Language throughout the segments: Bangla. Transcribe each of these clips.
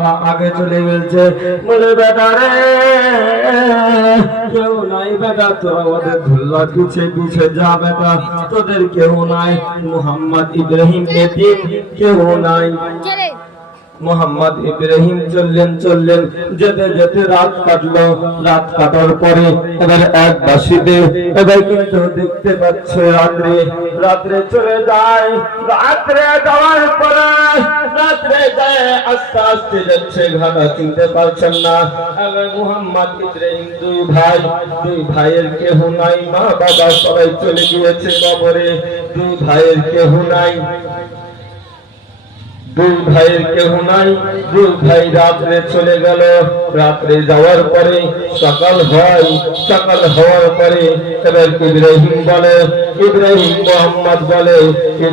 তারা আগে চলে গেছে। বলে বেটা রে কেউ নাই বেটা, তোরা ওদের ধুল্লা পিছে পিছে যা বেটা, তোদের কেউ নাই। মোহাম্মদ ইব্রাহিম এতিম, কেউ নাই। মোহাম্মদ ইব্রাহিম চললেন, যেতে যেতে রাত কাটলো। রাত কাটার পরে এবার এক বাসিতে এবার কিন্তু দেখতে পাচ্ছে রাত্রে চলে যায়। রাত্রে যাওয়ার পরে রাত্রে যায় আস্তে আস্তে যাচ্ছে, ঘানা চিনতে পারছেন না। এবার মোহাম্মদ ইব্রাহিম দুই ভাইয়ের কেহ নাই, মা বাবা সবাই চলে গিয়েছে কবরে। দুই ভাইয়ের কেহ নাই, দুই ভাই রাত্রে চলে গেল। রাত্রে যাওয়ার পরে সকাল হওয়ার পরে এবার ইব্রাহিম মোহাম্মদ বলে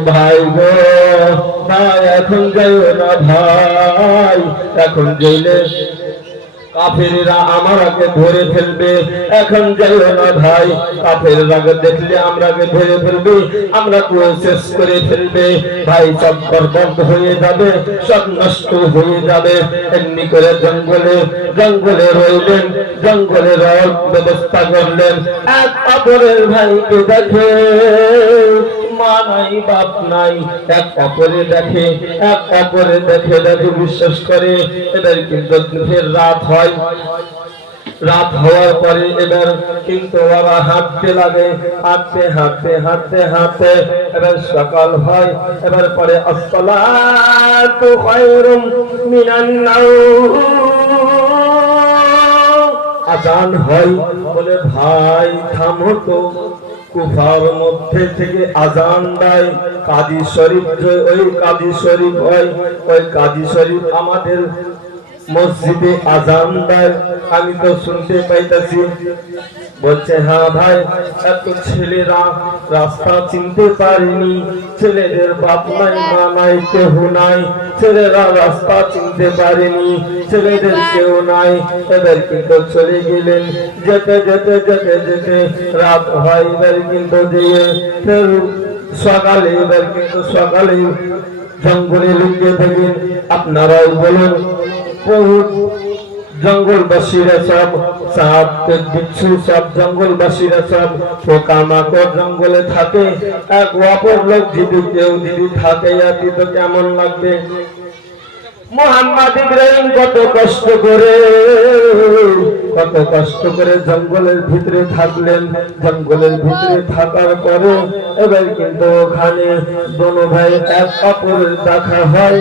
ভাই গো ভাই, এখন যাইও না ভাই, এখন যাইলে কাফেররা আমাকে ধরে ফেলবে। এখন যাইও না ভাই, কাফেররা দেখলে আমরাকে ধরে ফেলবে, আমরা শেষ করে ফেলবে। ভাই সব বরবাদ হয়ে যাবে, সব নষ্ট হয়ে যাবে। এমনি করে জঙ্গলে রইলেন, জঙ্গলে ব্যবস্থা করলেন। এক অপরের ভাইকে দেখে, মা নাই বাপ নাই, এক অপরে দেখে বিশ্বাস করে। এবার কিন্তু ফের রাত হয়। রাত হওয়ার পরে এবার কিন্তু ওরা হাঁটতে লাগে, হাঁটতে এবার সকাল হয়। এবার পরে আসসালাতু খায়রুম মিনান নাওম, আযান হয়। বলে ভাই থামো তো, কুফার মধ্যে থেকে আজান দেয় কাজী শরীফ, ওই কাজী শরীফ হয়, ওই কাজী শরীফ আমাদের মসজিদে আজান দেয়, আমি তো শুনতে পাইতেছি। বলছে হ্যাঁ ভাই, এত ছেলেরা রাস্তা চিনতে পারেনি, ছেলেদের বাপ নাই মা নাই কেহ নাই, ছেলেরা রাস্তা চিনতে পারেনি, ছেলেদের কেউ নাই। এবার কিন্তু চলে গেলেন। যেতে রাত হয়। এবার কিন্তু দিয়ে ফের সকালে, এবার কিন্তু সকালে জঙ্গলে লুকিয়ে থাকেন। আপনারাই বলুন, বহুত জঙ্গলবাসীরা সব বিচ্ছু, সব জঙ্গলবাসীরা সব পোকামাকড় জঙ্গলে থাকে। এক অপর লোক যদি কেউ থাকে তো কেমন লাগবে? মোহাম্মদ ইব্রাহিম কত কষ্ট করে জঙ্গলের ভিতরে থাকলেন। জঙ্গলের ভিতরে থাকার পরে এবার কিন্তু ওখানে দোনো ভাই এক অপরের দেখা হয়,